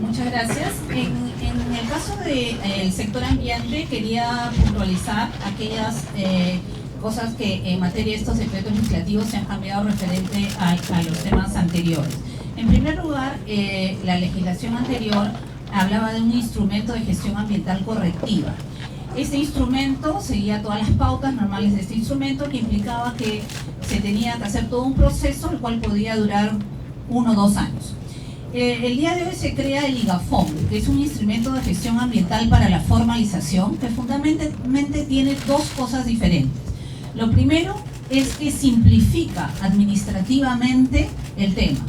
Muchas gracias. En el caso del sector ambiente, quería puntualizar aquellas cosas que en materia de estos decretos legislativos se han cambiado referente a los temas anteriores. En primer lugar, la legislación anterior hablaba de un instrumento de gestión ambiental correctiva. Este instrumento seguía todas las pautas normales de este instrumento, que implicaba que se tenía que hacer todo un proceso, el cual podía durar 1 o 2 años. El día de hoy se crea el IGAFOM, que es un instrumento de gestión ambiental para la formalización, que fundamentalmente tiene 2 cosas diferentes. Lo primero es que simplifica administrativamente el tema.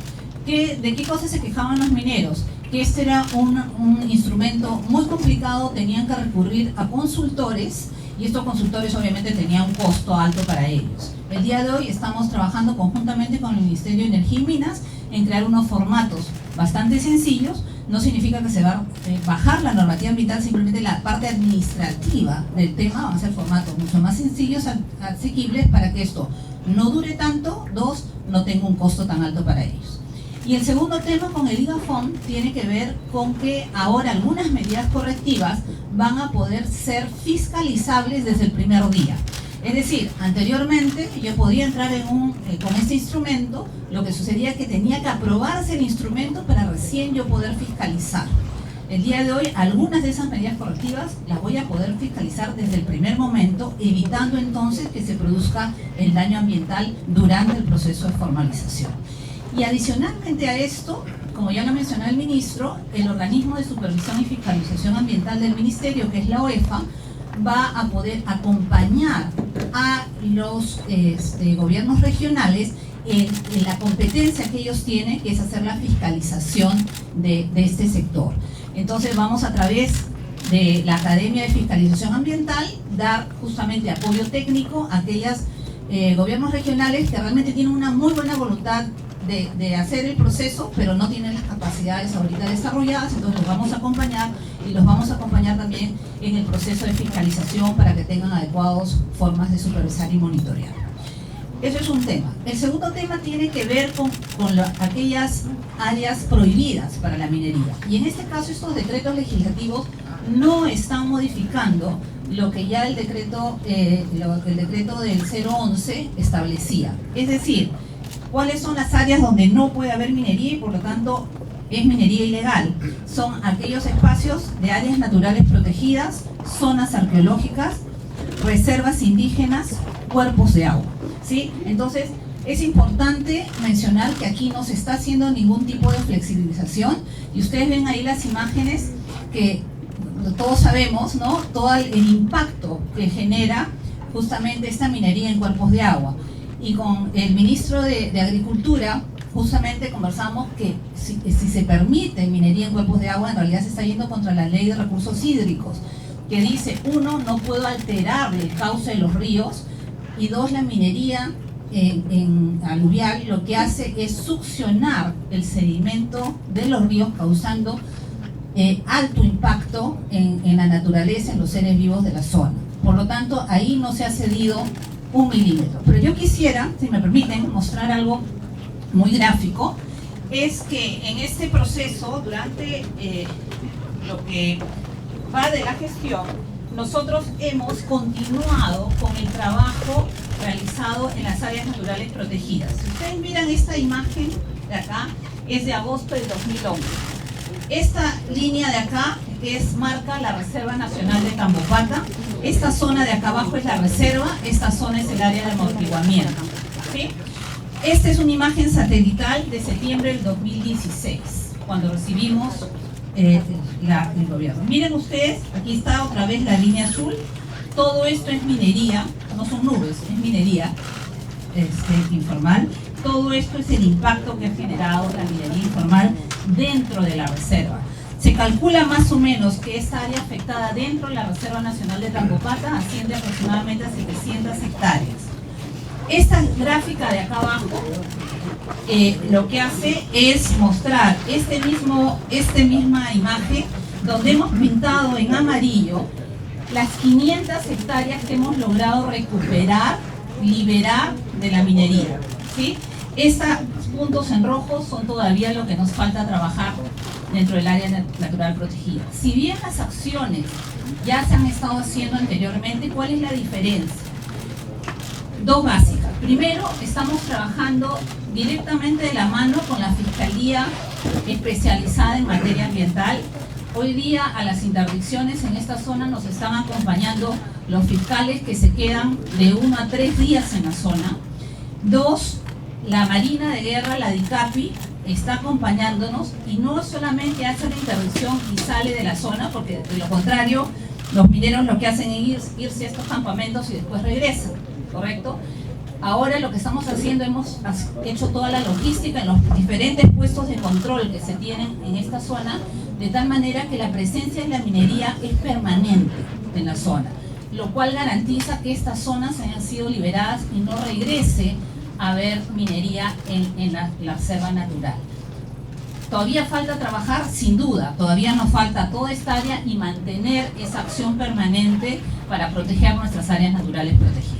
¿De qué cosas se quejaban los mineros? Que este era un instrumento muy complicado, tenían que recurrir a consultores, y estos consultores obviamente tenían un costo alto para ellos. El día de hoy estamos trabajando conjuntamente con el Ministerio de Energía y Minas en crear unos formatos bastante sencillos. No significa que se va a bajar la normativa ambiental, simplemente la parte administrativa del tema van a ser formatos mucho más sencillos, asequibles, para que esto no dure tanto, 2, no tenga un costo tan alto para ellos. Y el segundo tema con el IGAFOM tiene que ver con que ahora algunas medidas correctivas van a poder ser fiscalizables desde el primer día. Es decir, anteriormente yo podía entrar con este instrumento, lo que sucedía es que tenía que aprobarse el instrumento para recién yo poder fiscalizar. El día de hoy, algunas de esas medidas correctivas las voy a poder fiscalizar desde el primer momento, evitando entonces que se produzca el daño ambiental durante el proceso de formalización. Y adicionalmente a esto, como ya lo mencionó el ministro, el organismo de supervisión y fiscalización ambiental del ministerio, que es la OEFA, va a poder acompañar a los gobiernos regionales en la competencia que ellos tienen, que es hacer la fiscalización de este sector. Entonces vamos, a través de la Academia de Fiscalización Ambiental, dar justamente apoyo técnico a aquellos gobiernos regionales que realmente tienen una muy buena voluntad de hacer el proceso, pero no tienen las capacidades ahorita desarrolladas. Entonces los vamos a acompañar, y los vamos a acompañar también en el proceso de fiscalización para que tengan adecuadas formas de supervisar y monitorear. Eso es un tema. El segundo tema tiene que ver con aquellas áreas prohibidas para la minería. Y en este caso estos decretos legislativos no están modificando lo que ya el decreto del 011 establecía. Es decir, ¿cuáles son las áreas donde no puede haber minería y por lo tanto es minería ilegal? Son aquellos espacios de áreas naturales protegidas, zonas arqueológicas, reservas indígenas, cuerpos de agua, ¿sí? Entonces, es importante mencionar que aquí no se está haciendo ningún tipo de flexibilización, y ustedes ven ahí las imágenes que todos sabemos, ¿no? Todo el impacto que genera justamente esta minería en cuerpos de agua. Y con el ministro de Agricultura justamente conversamos que si se permite minería en cuerpos de agua, en realidad se está yendo contra la ley de recursos hídricos, que dice, 1, no puedo alterar el cauce de los ríos, y 2, la minería en aluvial lo que hace es succionar el sedimento de los ríos, causando alto impacto en la naturaleza, en los seres vivos de la zona. Por lo tanto, ahí no se ha cedido 1 milímetro. Pero yo quisiera, si me permiten, mostrar algo muy gráfico. Es que en este proceso, durante lo que va de la gestión, nosotros hemos continuado con el trabajo realizado en las áreas naturales protegidas. Si ustedes miran esta imagen de acá, es de agosto del 2011. Esta línea de acá marca la Reserva Nacional de Tambopata. Esta zona de acá abajo es la reserva, esta zona es el área de amortiguamiento, ¿sí? Esta es una imagen satelital de septiembre del 2016, cuando recibimos el gobierno. Miren ustedes, aquí está otra vez la línea azul. Todo esto es minería, no son nubes, es minería informal. Todo esto es el impacto que ha generado la minería informal dentro de la reserva. Se calcula más o menos que esta área afectada dentro de la Reserva Nacional de Tambopata asciende aproximadamente a 700 hectáreas. Esta gráfica de acá abajo lo que hace es mostrar esta misma imagen, donde hemos pintado en amarillo las 500 hectáreas que hemos logrado recuperar, liberar de la minería, ¿sí? Estos puntos en rojo son todavía lo que nos falta trabajar dentro del área natural protegida. Si bien las acciones ya se han estado haciendo anteriormente, ¿cuál es la diferencia? Dos básicas. Primero, estamos trabajando directamente de la mano con la Fiscalía especializada en materia ambiental. Hoy día a las interdicciones en esta zona nos están acompañando los fiscales que se quedan de 1 a 3 días en la zona. Dos, la Marina de Guerra, la DICAPI, está acompañándonos y no solamente hace la interdicción y sale de la zona, porque de lo contrario los mineros lo que hacen es irse a estos campamentos y después regresan, ¿correcto? Ahora lo que estamos haciendo, hemos hecho toda la logística en los diferentes puestos de control que se tienen en esta zona, de tal manera que la presencia de la minería es permanente en la zona, lo cual garantiza que estas zonas hayan sido liberadas y no regrese a haber minería en la reserva natural. Todavía falta trabajar, sin duda, todavía nos falta toda esta área y mantener esa acción permanente para proteger nuestras áreas naturales protegidas.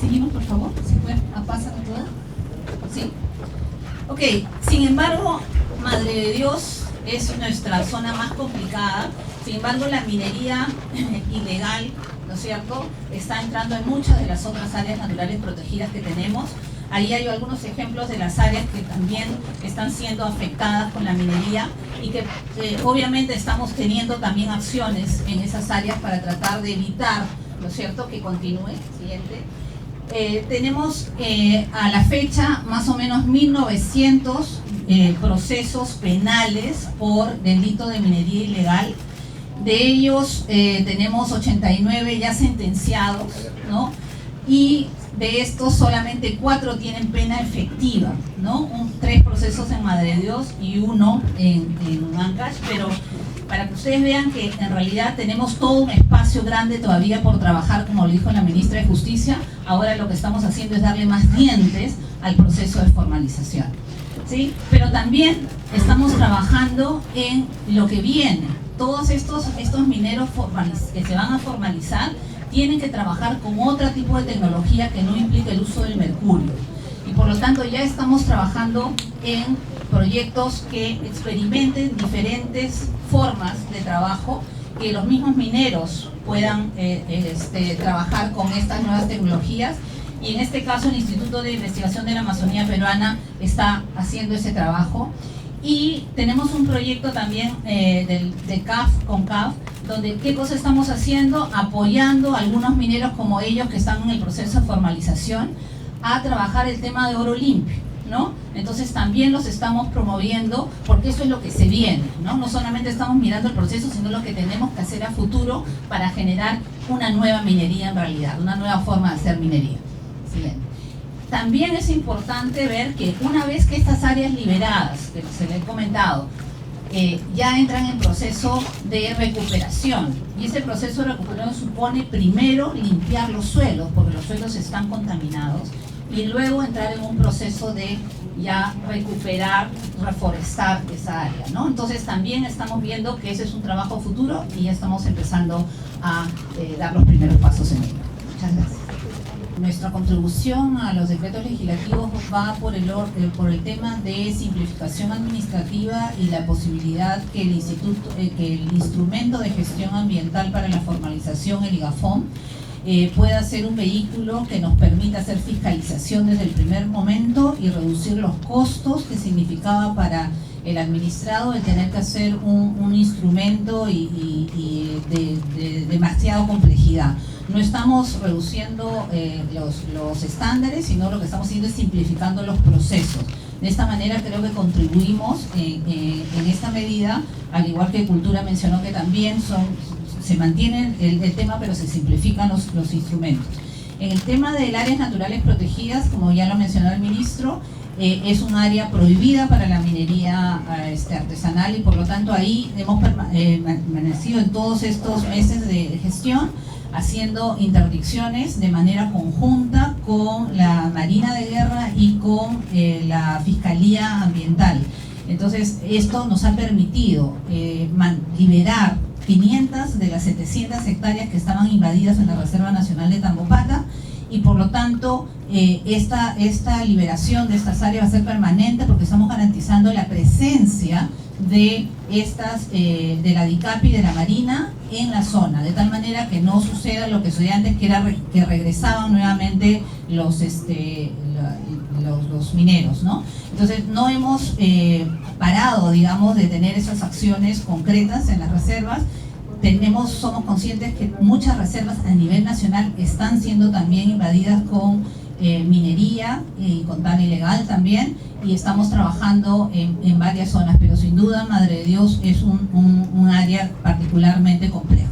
Seguimos, por favor, si pueden, pasan todas. ¿Sí? Ok, sin embargo, Madre de Dios es nuestra zona más complicada. Sin embargo, la minería ilegal, ¿no es cierto?, está entrando en muchas de las otras áreas naturales protegidas que tenemos. Ahí hay algunos ejemplos de las áreas que también están siendo afectadas con la minería y que obviamente estamos teniendo también acciones en esas áreas para tratar de evitar, ¿no es cierto?, que continúe. Siguiente. Tenemos a la fecha más o menos 1900 procesos penales por delito de minería ilegal. De ellos tenemos 89 ya sentenciados, ¿no? Y de estos solamente 4 tienen pena efectiva, ¿no? 3 procesos en Madre de Dios y 1 en Ancash, pero para que ustedes vean que en realidad tenemos todo un espacio grande todavía por trabajar, como lo dijo la ministra de Justicia. Ahora lo que estamos haciendo es darle más dientes al proceso de formalización, ¿sí? Pero también estamos trabajando en lo que viene. Todos estos mineros que se van a formalizar tienen que trabajar con otro tipo de tecnología que no implique el uso del mercurio. Y por lo tanto ya estamos trabajando en proyectos que experimenten diferentes formas de trabajo, que los mismos mineros puedan trabajar con estas nuevas tecnologías. Y en este caso el Instituto de Investigación de la Amazonía Peruana está haciendo ese trabajo. Y tenemos un proyecto también de CAF, con CAF, donde ¿qué cosa estamos haciendo? Apoyando a algunos mineros como ellos que están en el proceso de formalización a trabajar el tema de oro limpio, ¿no? Entonces también los estamos promoviendo porque eso es lo que se viene, ¿no? No solamente estamos mirando el proceso, sino lo que tenemos que hacer a futuro para generar una nueva minería en realidad, una nueva forma de hacer minería. Siguiente. También es importante ver que una vez que estas áreas liberadas, que se les he comentado, ya entran en proceso de recuperación, y ese proceso de recuperación supone primero limpiar los suelos, porque los suelos están contaminados, y luego entrar en un proceso de ya recuperar, reforestar esa área, ¿no? Entonces también estamos viendo que ese es un trabajo futuro y ya estamos empezando a dar los primeros pasos en ello. Muchas gracias. Nuestra contribución a los decretos legislativos va por el tema de simplificación administrativa y la posibilidad que el instrumento de gestión ambiental para la formalización, el IGAFOM, pueda ser un vehículo que nos permita hacer fiscalización desde el primer momento y reducir los costos que significaba para el administrado el tener que hacer un instrumento de demasiada complejidad. No estamos reduciendo los estándares, sino lo que estamos haciendo es simplificando los procesos. De esta manera creo que contribuimos en esta medida, al igual que Cultura mencionó que también se mantiene el tema, pero se simplifican los instrumentos. En el tema de áreas naturales protegidas, como ya lo mencionó el ministro, es un área prohibida para la minería artesanal y por lo tanto ahí hemos permanecido en todos estos meses de gestión haciendo interdicciones de manera conjunta con la Marina de Guerra y con la Fiscalía Ambiental. Entonces esto nos ha permitido liberar 500 de las 700 hectáreas que estaban invadidas en la Reserva Nacional de Tambopata y por lo tanto esta liberación de estas áreas va a ser permanente porque estamos garantizando la presencia de de la DICAPI y de la Marina en la zona, de tal manera que no suceda lo que sucedía antes, que era que regresaban nuevamente los mineros, ¿no? Entonces no hemos parado, digamos, de tener esas acciones concretas en las reservas. Somos conscientes que muchas reservas a nivel nacional están siendo también invadidas con minería y con tal ilegal también, y estamos trabajando en varias zonas, pero sin duda Madre de Dios es un área particularmente compleja.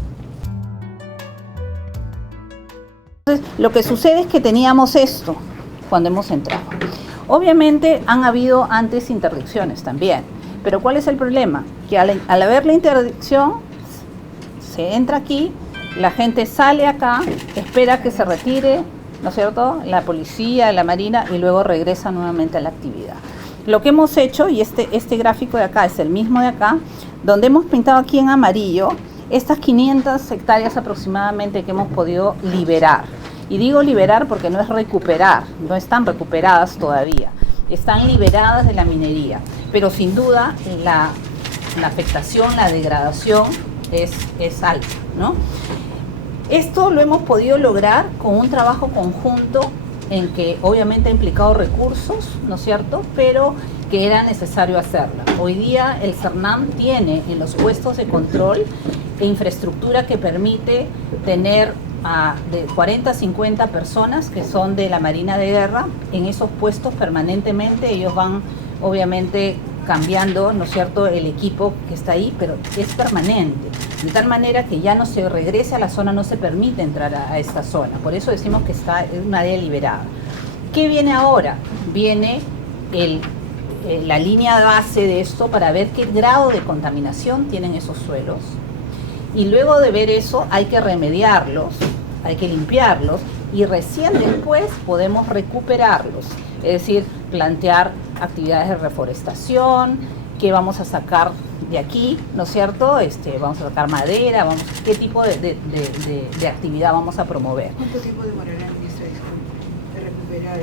Entonces, lo que sucede es que teníamos esto cuando hemos entrado. Obviamente han habido antes interdicciones también, pero ¿cuál es el problema? Que al haber la interdicción, se entra aquí, la gente sale acá, espera que se retire, ¿no es cierto?, la policía, la marina, y luego regresa nuevamente a la actividad. Lo que hemos hecho, y este gráfico de acá es el mismo de acá, donde hemos pintado aquí en amarillo estas 500 hectáreas aproximadamente que hemos podido liberar. Y digo liberar porque no es recuperar, no están recuperadas todavía, están liberadas de la minería, pero sin duda la afectación, la degradación es alta, ¿no? Esto lo hemos podido lograr con un trabajo conjunto en que obviamente ha implicado recursos, ¿no es cierto?, pero que era necesario hacerlo. Hoy día el CERNAM tiene en los puestos de control infraestructura que permite tener de 40 a 50 personas que son de la Marina de Guerra en esos puestos permanentemente. Ellos van obviamente cambiando, ¿no es cierto?, el equipo que está ahí, pero es permanente, de tal manera que ya no se regrese a la zona, no se permite entrar a esta zona. Por eso decimos que está en una área liberada. ¿Qué viene ahora? Viene la línea base de esto para ver qué grado de contaminación tienen esos suelos, y luego de ver eso hay que remediarlos, hay que limpiarlos, y recién después podemos recuperarlos, es decir, plantear actividades de reforestación, qué vamos a sacar de aquí, ¿no es cierto? Vamos a sacar madera, qué tipo de actividad vamos a promover. ¿Cuánto tiempo demorará, ministra, de recuperar?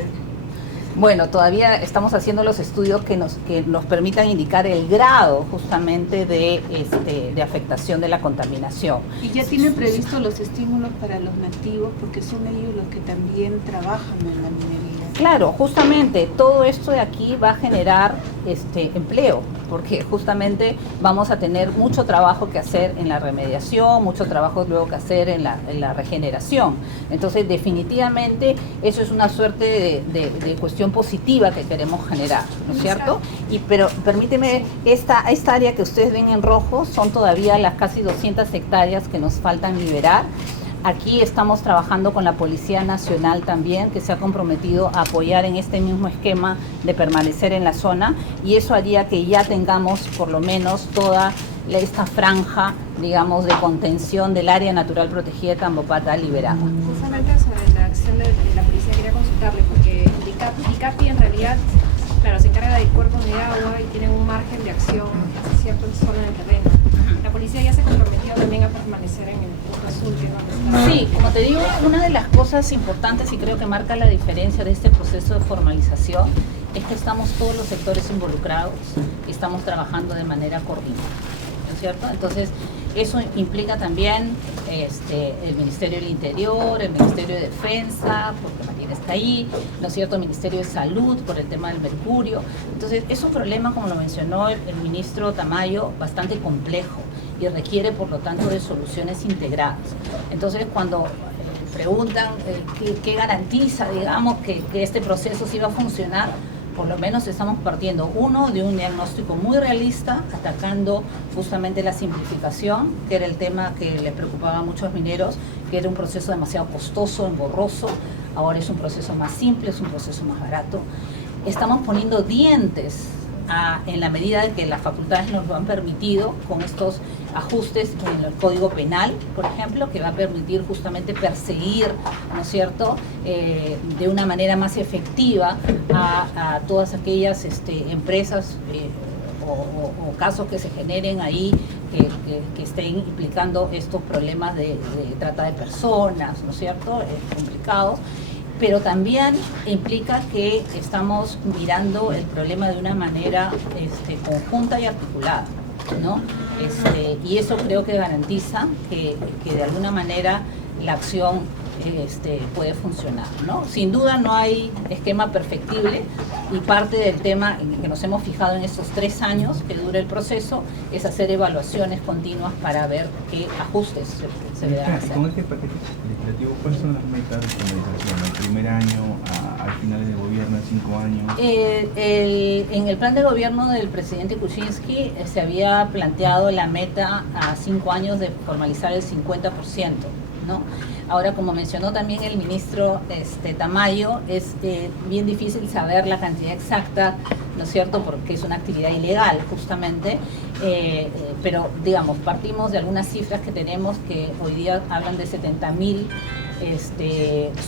Bueno, todavía estamos haciendo los estudios que nos permitan indicar el grado justamente de afectación de la contaminación. ¿Y ya tienen previsto los estímulos para los nativos? Porque son ellos los que también trabajan en la minería. Claro, justamente todo esto de aquí va a generar empleo, porque justamente vamos a tener mucho trabajo que hacer en la remediación, mucho trabajo luego que hacer en la regeneración. Entonces, definitivamente, eso es una suerte de cuestión positiva que queremos generar, ¿no es cierto? Pero permíteme, esta área que ustedes ven en rojo son todavía las casi 200 hectáreas que nos faltan liberar. Aquí estamos trabajando con la Policía Nacional también, que se ha comprometido a apoyar en este mismo esquema de permanecer en la zona, y eso haría que ya tengamos por lo menos toda esta franja, digamos, de contención del área natural protegida de Tambopata liberada. Justamente sobre la acción de la policía quería consultarle, porque DICAPI en realidad, claro, se encarga de cuerpos de agua y tienen un margen de acción hacia cierta zona del terreno. La policía ya se comprometió también a permanecer en el punto azul, que es donde está. Sí, como te digo, una de las cosas importantes y creo que marca la diferencia de este proceso de formalización es que estamos todos los sectores involucrados y estamos trabajando de manera coordinada, ¿no es cierto? Entonces, eso implica también el Ministerio del Interior, el Ministerio de Defensa, porque Marina está ahí, ¿no es cierto?, el Ministerio de Salud por el tema del mercurio. Entonces, es un problema, como lo mencionó el ministro Tamayo, bastante complejo y requiere, por lo tanto, de soluciones integradas. Entonces, cuando preguntan qué garantiza, digamos, que este proceso sí va a funcionar, por lo menos estamos partiendo, uno, de un diagnóstico muy realista, atacando justamente la simplificación, que era el tema que le preocupaba a muchos mineros, que era un proceso demasiado costoso, engorroso. Ahora es un proceso más simple, es un proceso más barato. Estamos poniendo dientes en la medida de que las facultades nos lo han permitido, con estos ajustes en el Código Penal, por ejemplo, que va a permitir justamente perseguir, ¿no es cierto?, de una manera más efectiva a todas aquellas empresas o casos que se generen ahí que estén implicando estos problemas de trata de personas, ¿no es cierto?, complicados. pero también implica que estamos mirando el problema de una manera conjunta y articulada, ¿no? Y eso creo que garantiza que de alguna manera la acción puede funcionar, ¿no? Sin duda no hay esquema perfectible y parte del tema que nos hemos fijado en estos 3 años que dura el proceso es hacer evaluaciones continuas para ver qué ajustes se deberán hacer. Con este paquete legislativo, ¿cuáles son las metas de formalización? ¿Al primer año, al final del gobierno, en 5 años? En el plan de gobierno del presidente Kuczynski se había planteado la meta a 5 años de formalizar el 50%, ¿no? Ahora, como mencionó también el ministro Tamayo, es bien difícil saber la cantidad exacta, ¿no es cierto?, porque es una actividad ilegal justamente, pero digamos, partimos de algunas cifras que tenemos que hoy día hablan de 70.000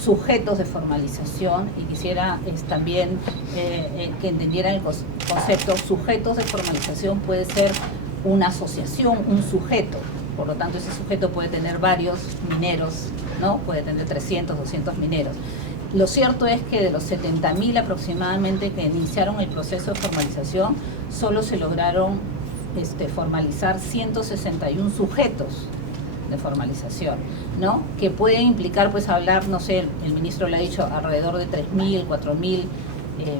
sujetos de formalización, y quisiera también que entendieran el concepto. Sujetos de formalización puede ser una asociación, un sujeto. Por lo tanto, ese sujeto puede tener varios mineros, ¿no? Puede tener 300, 200 mineros. Lo cierto es que de los 70.000 aproximadamente que iniciaron el proceso de formalización, solo se lograron formalizar 161 sujetos de formalización, ¿no? Que puede implicar, pues, hablar, no sé, el ministro lo ha dicho, alrededor de 3.000, 4.000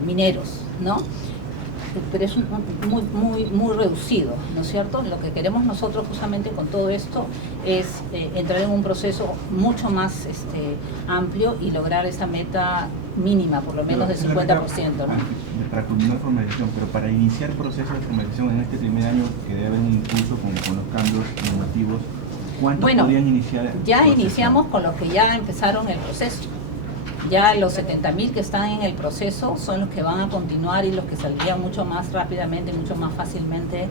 mineros, ¿no? Pero es muy reducido, ¿no es cierto? Lo que queremos nosotros justamente con todo esto es entrar en un proceso mucho más amplio y lograr esa meta mínima, por lo menos del 50%, ¿no? Para culminar formalización, pero para iniciar procesos de formalización en este primer año, que debe haber un impulso con los cambios normativos, ¿cuántos podrían iniciar? Ya iniciamos con los que ya empezaron el proceso. Ya los 70.000 que están en el proceso son los que van a continuar y los que saldrían mucho más rápidamente, mucho más fácilmente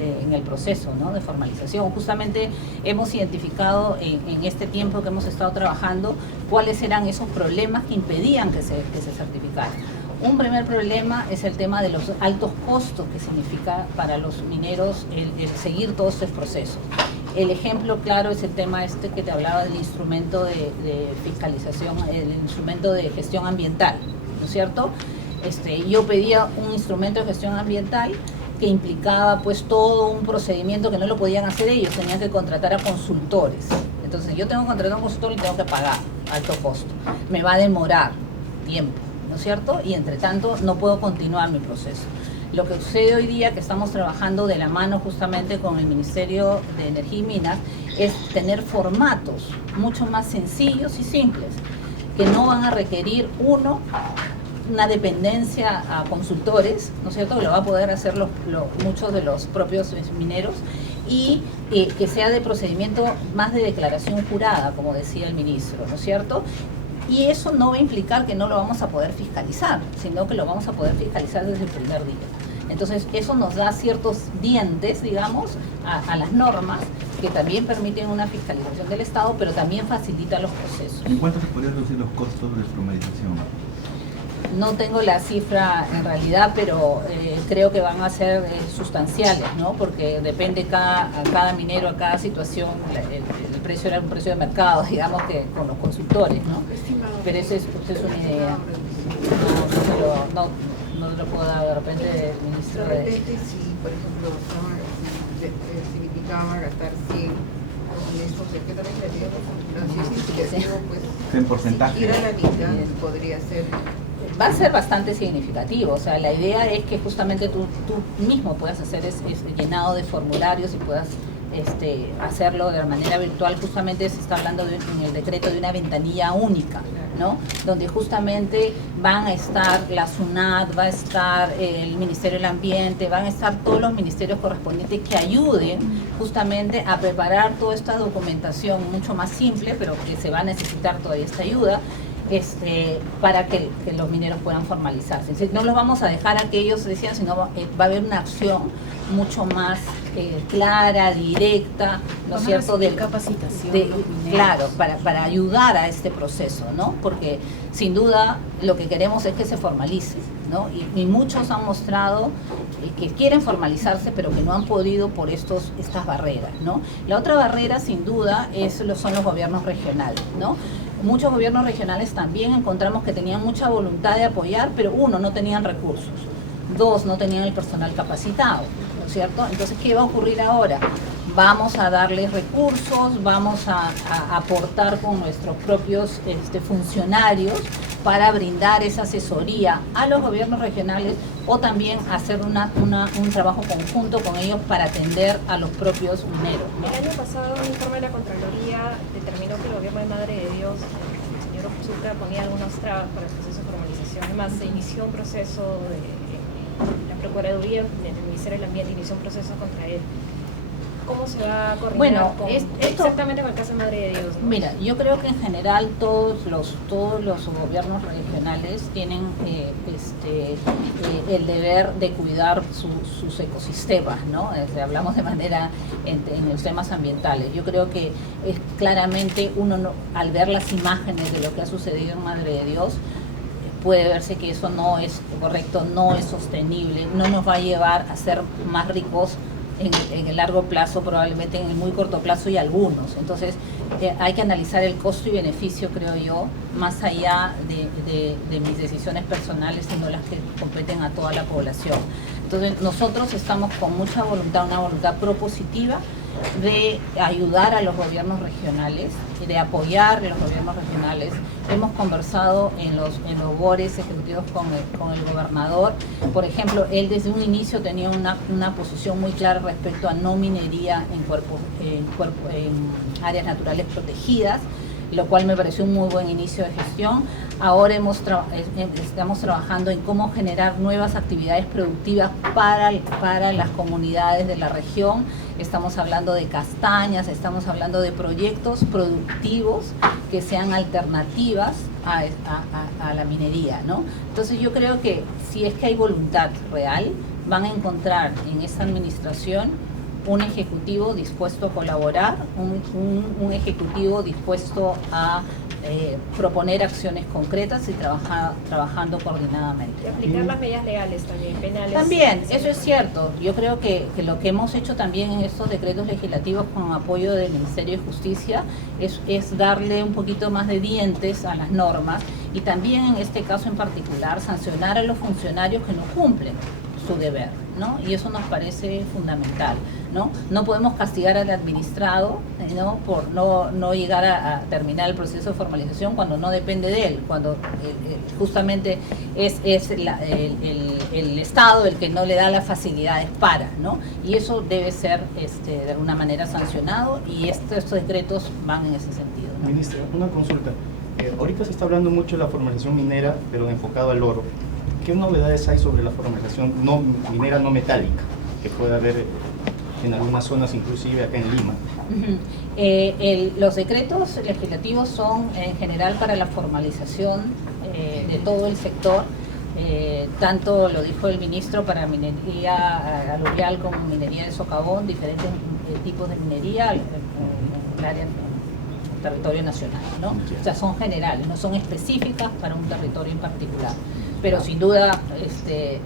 en el proceso, ¿no?, de formalización. Justamente hemos identificado en este tiempo que hemos estado trabajando cuáles eran esos problemas que impedían que se certificara. Un primer problema es el tema de los altos costos que significa para los mineros el seguir todos estos procesos. El ejemplo claro es el tema que te hablaba del instrumento de fiscalización, el instrumento de gestión ambiental, ¿no es cierto? Yo pedía un instrumento de gestión ambiental que implicaba, pues, todo un procedimiento que no lo podían hacer ellos, tenían que contratar a consultores. Entonces yo tengo que contratar a un consultor y tengo que pagar alto costo. Me va a demorar tiempo, ¿no es cierto? Y entre tanto no puedo continuar mi proceso. Lo que sucede hoy día, que estamos trabajando de la mano justamente con el Ministerio de Energía y Minas, es tener formatos mucho más sencillos y simples, que no van a requerir una dependencia a consultores, ¿no es cierto?, que lo va a poder hacer muchos de los propios mineros, y que sea de procedimiento más de declaración jurada, como decía el ministro, ¿no es cierto? Y eso no va a implicar que no lo vamos a poder fiscalizar, sino que lo vamos a poder fiscalizar desde el primer día. Entonces, eso nos da ciertos dientes, digamos, a las normas, que también permiten una fiscalización del Estado, pero también facilita los procesos. ¿En cuánto se podrían reducir los costos de formalización? No tengo la cifra en realidad, pero creo que van a ser sustanciales, ¿no? Porque depende a cada minero, a cada situación, el precio era un precio de mercado, digamos, que con los consultores, ¿no? Pero esa es una idea. No lo puedo dar de repente el ministro de repente, si por ejemplo significaba gastar 100 en estos sectores legislativos, si es significativo, pues en porcentaje, siquiera la mitad podría ser. Va a ser bastante significativo. O sea, la idea es que justamente tú mismo puedas hacer llenado de formularios y puedas hacerlo de manera virtual. Justamente se está hablando en el decreto de una ventanilla única, ¿no? Donde justamente van a estar la SUNAT, va a estar el Ministerio del Ambiente, van a estar todos los ministerios correspondientes que ayuden justamente a preparar toda esta documentación mucho más simple, pero que se va a necesitar todavía esta ayuda, para que los mineros puedan formalizarse. No los vamos a dejar a que ellos decían, sino va a haber una acción mucho más clara, directa, ¿no es cierto?, de capacitación. Claro, para ayudar a este proceso, ¿no? Porque sin duda lo que queremos es que se formalice, ¿no? Y muchos han mostrado que quieren formalizarse, pero que no han podido por estas barreras, ¿no? La otra barrera, sin duda, son los gobiernos regionales, ¿no? muchos gobiernos regionales también encontramos que tenían mucha voluntad de apoyar, pero uno, no tenían recursos, dos, no tenían el personal capacitado, ¿no es cierto? Entonces, ¿qué va a ocurrir ahora? Vamos a darles recursos, vamos a aportar con nuestros propios funcionarios para brindar esa asesoría a los gobiernos regionales o también hacer un trabajo conjunto con ellos para atender a los propios mineros, ¿no? El año pasado un informe de la Contraloría determinó que el gobierno de Madre de Dios, el señor Otsuka, ponía algunas trabas para el proceso de formalización. Además, se inició un proceso la Procuraduría del Ministerio del Ambiente inició un proceso contra él. ¿Cómo se va a coordinar exactamente con el caso de Madre de Dios, ¿no? Mira, yo creo que en general todos los gobiernos regionales tienen el deber de cuidar sus ecosistemas, ¿no? Hablamos de manera en los temas ambientales. Yo creo que claramente uno al ver las imágenes de lo que ha sucedido en Madre de Dios, puede verse que eso no es correcto, no es sostenible, no nos va a llevar a ser más ricos en el largo plazo, probablemente en el muy corto plazo y algunos. Entonces hay que analizar el costo y beneficio, creo yo, más allá de mis decisiones personales, sino las que competen a toda la población. Entonces nosotros estamos con mucha voluntad, una voluntad propositiva de ayudar a los gobiernos regionales, de apoyar a los gobiernos regionales. Hemos conversado en los BORES ejecutivos con el gobernador. Por ejemplo, él desde un inicio tenía una posición muy clara respecto a no minería en áreas naturales protegidas, lo cual me pareció un muy buen inicio de gestión. Ahora estamos trabajando en cómo generar nuevas actividades productivas para las comunidades de la región. Estamos hablando de castañas, estamos hablando de proyectos productivos que sean alternativas a la minería, ¿no? Entonces yo creo que si es que hay voluntad real, van a encontrar en esta administración un ejecutivo dispuesto a colaborar, un ejecutivo dispuesto a proponer acciones concretas y trabajando coordinadamente. Y aplicar las medidas legales también, penales. También, eso es cierto. Yo creo que lo que hemos hecho también en estos decretos legislativos con apoyo del Ministerio de Justicia es darle un poquito más de dientes a las normas y también en este caso en particular sancionar a los funcionarios que no cumplen su deber, ¿no? Y eso nos parece fundamental, ¿no? No podemos castigar al administrado, ¿no? Por no llegar a terminar el proceso de formalización cuando no depende de él, cuando justamente es el Estado el que no le da las facilidades para, ¿no? Y eso debe ser de alguna manera sancionado y estos decretos van en ese sentido, ¿no? Ministra, una consulta. Ahorita se está hablando mucho de la formalización minera, pero enfocado al oro. ¿Qué novedades hay sobre la formalización minera no metálica que puede haber en algunas zonas, inclusive acá en Lima? Los decretos legislativos son en general para la formalización de todo el sector, tanto lo dijo el ministro para minería aluvial como minería de socavón, diferentes tipos de minería en el área territorio nacional, ¿no? O sea, son generales, no son específicas para un territorio en particular. Pero sin duda,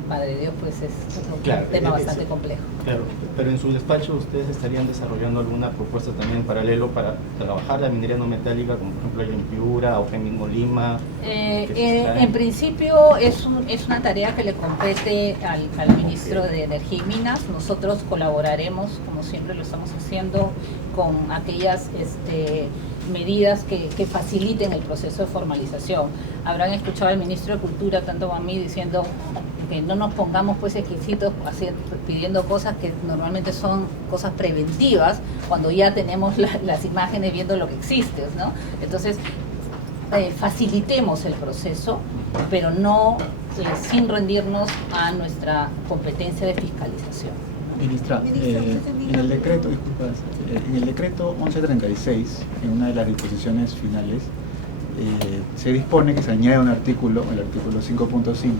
Madre de Dios, pues es un tema bastante complejo. Claro, pero en su despacho ustedes estarían desarrollando alguna propuesta también en paralelo para trabajar la minería no metálica, como por ejemplo el en Piura o en mismo Lima. En principio es una tarea que le compete al ministro de Energía y Minas. Nosotros colaboraremos, como siempre lo estamos haciendo, con aquellas medidas que faciliten el proceso de formalización. Habrán escuchado al ministro de Cultura, tanto como a mí, diciendo que no nos pongamos pues exquisitos pidiendo cosas que normalmente son cosas preventivas, cuando ya tenemos las imágenes viendo lo que existe, ¿no? Entonces, facilitemos el proceso, pero no sin rendirnos a nuestra competencia de fiscalización. Ministra, en el decreto 1136, en una de las disposiciones finales, se dispone que se añade un artículo, el artículo 5.5,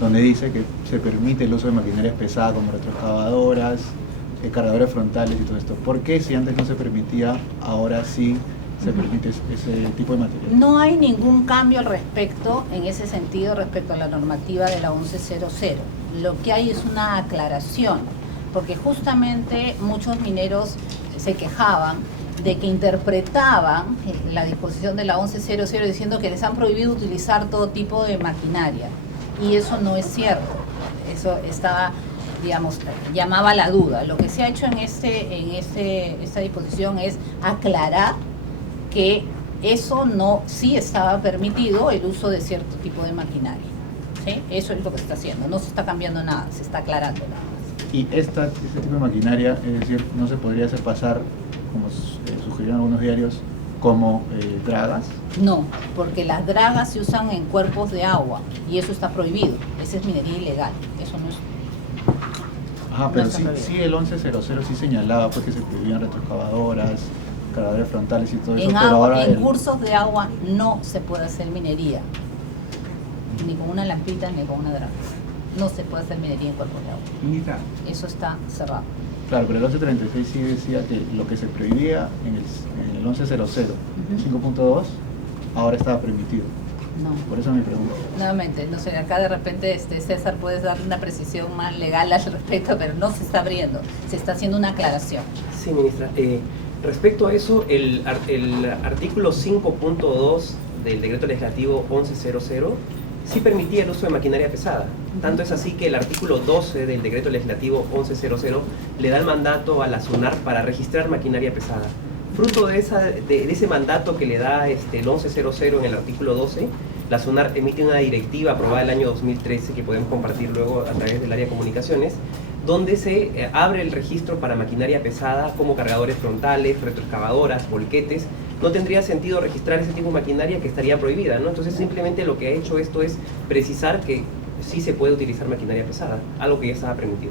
donde dice que se permite el uso de maquinarias pesadas como retroexcavadoras, cargadores frontales y todo esto. ¿Por qué si antes no se permitía, ahora sí se permite ese tipo de material? No hay ningún cambio al respecto, en ese sentido, respecto a la normativa de la 1100. Lo que hay es una aclaración, porque justamente muchos mineros se quejaban de que interpretaban la disposición de la 1100 diciendo que les han prohibido utilizar todo tipo de maquinaria. Y eso no es cierto. Eso estaba, digamos, llamaba a la duda. Lo que se ha hecho en esta disposición es aclarar que eso no, sí estaba permitido el uso de cierto tipo de maquinaria. ¿Sí? Eso es lo que se está haciendo. No se está cambiando nada, se está aclarando nada más. Y este tipo de maquinaria, es decir, no se podría hacer pasar, como sugirieron algunos diarios, como dragas. No, porque las dragas se usan en cuerpos de agua y eso está prohibido. Esa es minería ilegal. Eso no es. Pero no sí el 1100 sí señalaba pues que se prohibían retroexcavadoras, cargadores frontales y todo eso. Pero ahora En cursos de agua no se puede hacer minería, ni con una lampita ni con una draga. No se puede hacer minería en cuerpos de agua. Ministra, eso está cerrado. Claro, pero el 1136 sí decía que lo que se prohibía en el 1100, 5.2, ahora estaba permitido. No. Por eso me pregunto. Nuevamente, no sé, acá de repente César puedes darle una precisión más legal al respecto, pero no se está abriendo, se está haciendo una aclaración. Sí, ministra. Respecto a eso, el artículo 5.2 del decreto legislativo 1100 sí permitía el uso de maquinaria pesada. Tanto es así que el artículo 12 del decreto legislativo 1100 le da el mandato a la SUNAR para registrar maquinaria pesada. Fruto de ese mandato que le da el 1100 en el artículo 12, la SUNAR emite una directiva aprobada el año 2013 que podemos compartir luego a través del área de comunicaciones, donde se abre el registro para maquinaria pesada como cargadores frontales, retroexcavadoras, volquetes. No tendría sentido registrar ese tipo de maquinaria que estaría prohibida, ¿no? Entonces simplemente lo que ha hecho esto es precisar que sí se puede utilizar maquinaria pesada, algo que ya estaba permitido.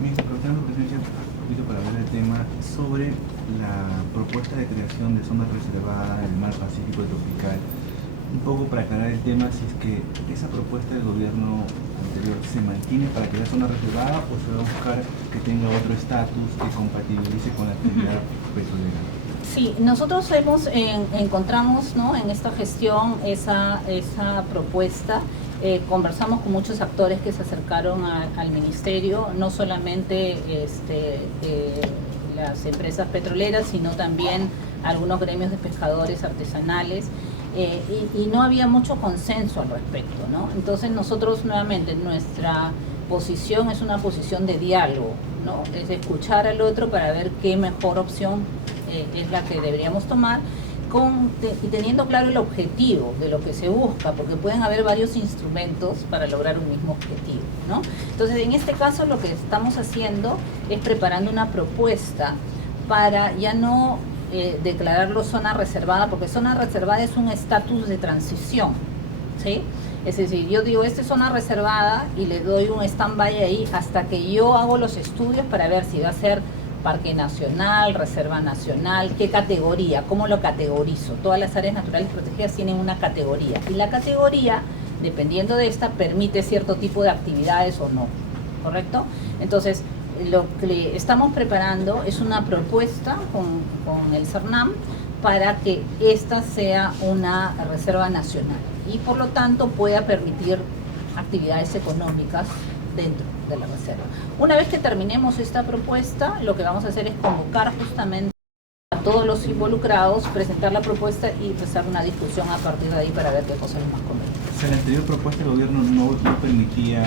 Ministra, aprovechando la presencia un poquito para hablar del tema sobre la propuesta de creación de zonas reservadas en el mar Pacífico tropical. Un poco para aclarar el tema, si es que esa propuesta del gobierno anterior se mantiene para crear zona reservada o se va a buscar que tenga otro estatus que compatibilice con la actividad petrolera. Sí, nosotros encontramos, ¿no?, en esta gestión esa propuesta. Conversamos con muchos actores que se acercaron al ministerio, no solamente las empresas petroleras, sino también algunos gremios de pescadores artesanales. Y no había mucho consenso al respecto, ¿no? Entonces nosotros nuevamente, nuestra posición es una posición de diálogo, ¿no? Es escuchar al otro para ver qué mejor opción es la que deberíamos tomar, y teniendo claro el objetivo de lo que se busca, porque pueden haber varios instrumentos para lograr un mismo objetivo, ¿no? Entonces, en este caso lo que estamos haciendo es preparando una propuesta para ya no declararlo zona reservada, porque zona reservada es un estatus de transición, ¿sí? Es decir, yo digo, esta es zona reservada y le doy un stand-by ahí hasta que yo hago los estudios para ver si va a ser parque nacional, reserva nacional, qué categoría, cómo lo categorizo. Todas las áreas naturales protegidas tienen una categoría y la categoría, dependiendo de esta, permite cierto tipo de actividades o no, ¿correcto? Entonces, lo que estamos preparando es una propuesta con el CERNAM para que esta sea una reserva nacional y por lo tanto pueda permitir actividades económicas dentro de la reserva. Una vez que terminemos esta propuesta, lo que vamos a hacer es convocar justamente a todos los involucrados, presentar la propuesta y empezar una discusión a partir de ahí para ver qué cosa es más conveniente. O sea, la anterior propuesta del gobierno no permitía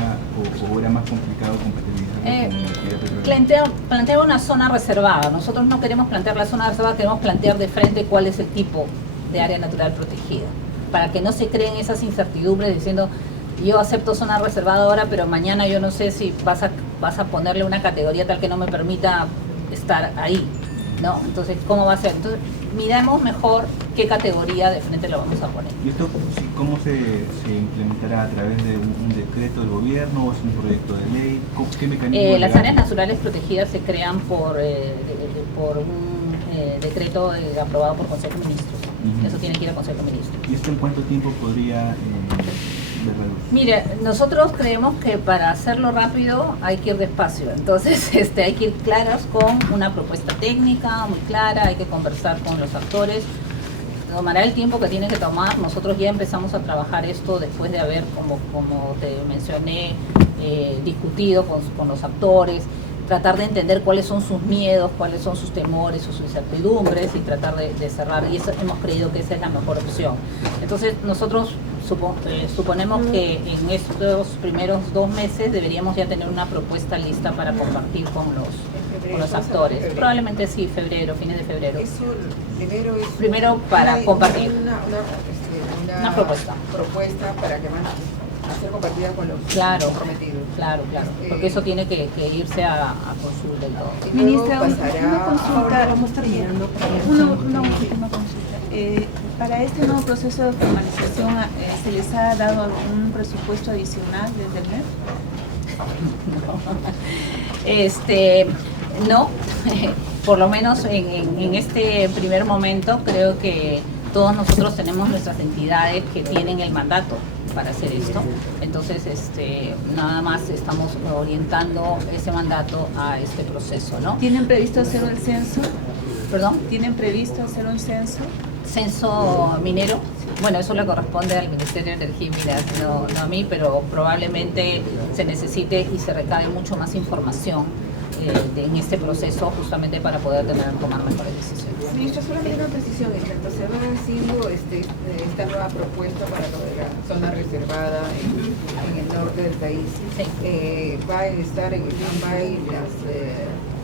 o era más complicado compatibilizar con la actividad petrolera. Plantea una zona reservada. Nosotros no queremos plantear la zona reservada, queremos plantear de frente cuál es el tipo de área natural protegida, para que no se creen esas incertidumbres diciendo yo acepto zona reservada ahora, pero mañana yo no sé si vas a ponerle una categoría tal que no me permita estar ahí, ¿no? Entonces, ¿cómo va a ser? Entonces, miremos mejor qué categoría de frente lo vamos a poner. ¿Y esto cómo se implementará? ¿A través de un decreto del gobierno o es un proyecto de ley? ¿Qué mecanismo? Las áreas naturales protegidas se crean por un decreto aprobado por Consejo de Ministros. Eso tiene que ir a Consejo de Ministros. ¿Y esto en cuánto tiempo podría ver la luz? Mire, nosotros creemos que para hacerlo rápido hay que ir despacio, entonces hay que ir claros con una propuesta técnica muy clara, hay que conversar con los actores, tomará el tiempo que tiene que tomar. Nosotros ya empezamos a trabajar esto después de haber, como te mencioné, discutido con los actores. tratar de entender cuáles son sus miedos, cuáles son sus temores o sus incertidumbres y tratar de cerrar, y eso hemos creído que esa es la mejor opción. Entonces nosotros suponemos que en estos primeros 2 meses deberíamos ya tener una propuesta lista para compartir con los actores. Probablemente sí, febrero, fines de febrero. Eso Primero para compartir una propuesta para que van a ser compartida con los comprometidos. Claro, porque eso tiene que irse a consulta y todo. Y luego Ministra, una consulta, vamos terminando. una última consulta. Para este nuevo proceso de formalización, ¿se les ha dado algún presupuesto adicional desde el MEP? No, por lo menos en este primer momento creo que todos nosotros tenemos nuestras entidades que tienen el mandato para hacer esto, entonces nada más estamos orientando ese mandato a este proceso, ¿no? ¿Tienen previsto hacer el censo? ¿Perdón? ¿Tienen previsto hacer un censo? ¿Censo minero? Bueno, eso le corresponde al Ministerio de Energía y Minas, no a mí, pero probablemente se necesite y se recabe mucho más información en este proceso justamente para poder tomar mejores decisiones. Ministra, solamente una precisión, mientras se va haciendo esta nueva propuesta para lo de la zona reservada en el norte del país, Sí. ¿va a estar en stand-by los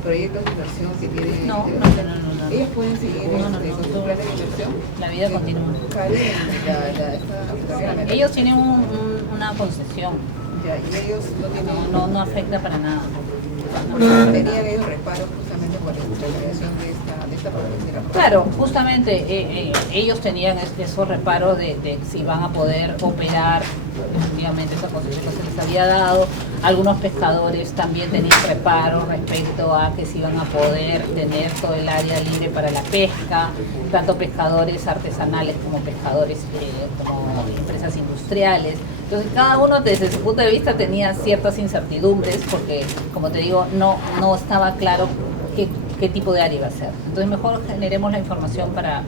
proyectos de inversión que tienen? No. ¿Ellos pueden seguir con su plan de inversión? La vida continúa. Ellos tienen una concesión. Ya, y ellos no tienen... No afecta para nada. Tenían ellos reparos justamente por la creación de esta provincia. Claro, justamente ellos tenían esos reparos de si van a poder operar efectivamente esa concesión que se les había dado. Algunos pescadores también tenían reparos respecto a que si iban a poder tener todo el área libre para la pesca, tanto pescadores artesanales como pescadores como empresas industriales. Entonces cada uno desde su punto de vista tenía ciertas incertidumbres porque, como te digo, no estaba claro qué tipo de área iba a ser. Entonces mejor generemos la información para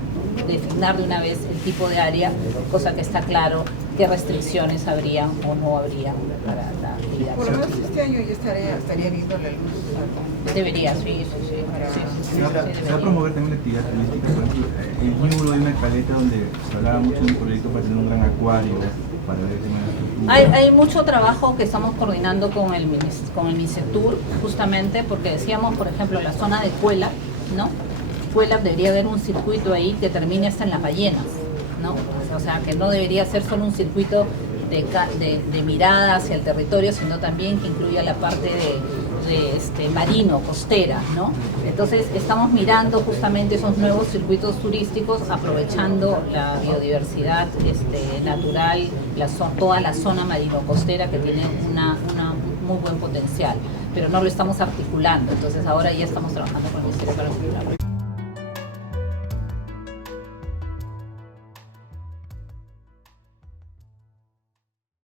definir de una vez el tipo de área, cosa que está claro qué restricciones habrían o no habrían para la actividad. Por lo menos este año ya estaría viendo la luz. Debería, sí. Se va a promover también la actividad turística, por ejemplo, el Ñuro hay una caleta donde se hablaba mucho de un proyecto para tener un gran acuario, para ver el tema de la estructura. Hay mucho trabajo que estamos coordinando con el MINCETUR, justamente porque decíamos, por ejemplo, la zona de Cuela, ¿no? Cuela debería haber un circuito ahí que termine hasta en las ballenas, ¿no? O sea, que no debería ser solo un circuito de mirada hacia el territorio, sino también que incluya la parte de marino, costera, ¿no? Entonces estamos mirando justamente esos nuevos circuitos turísticos, aprovechando la biodiversidad natural, toda la zona marino-costera que tiene un muy buen potencial, pero no lo estamos articulando, entonces ahora ya estamos trabajando con el Ministerio para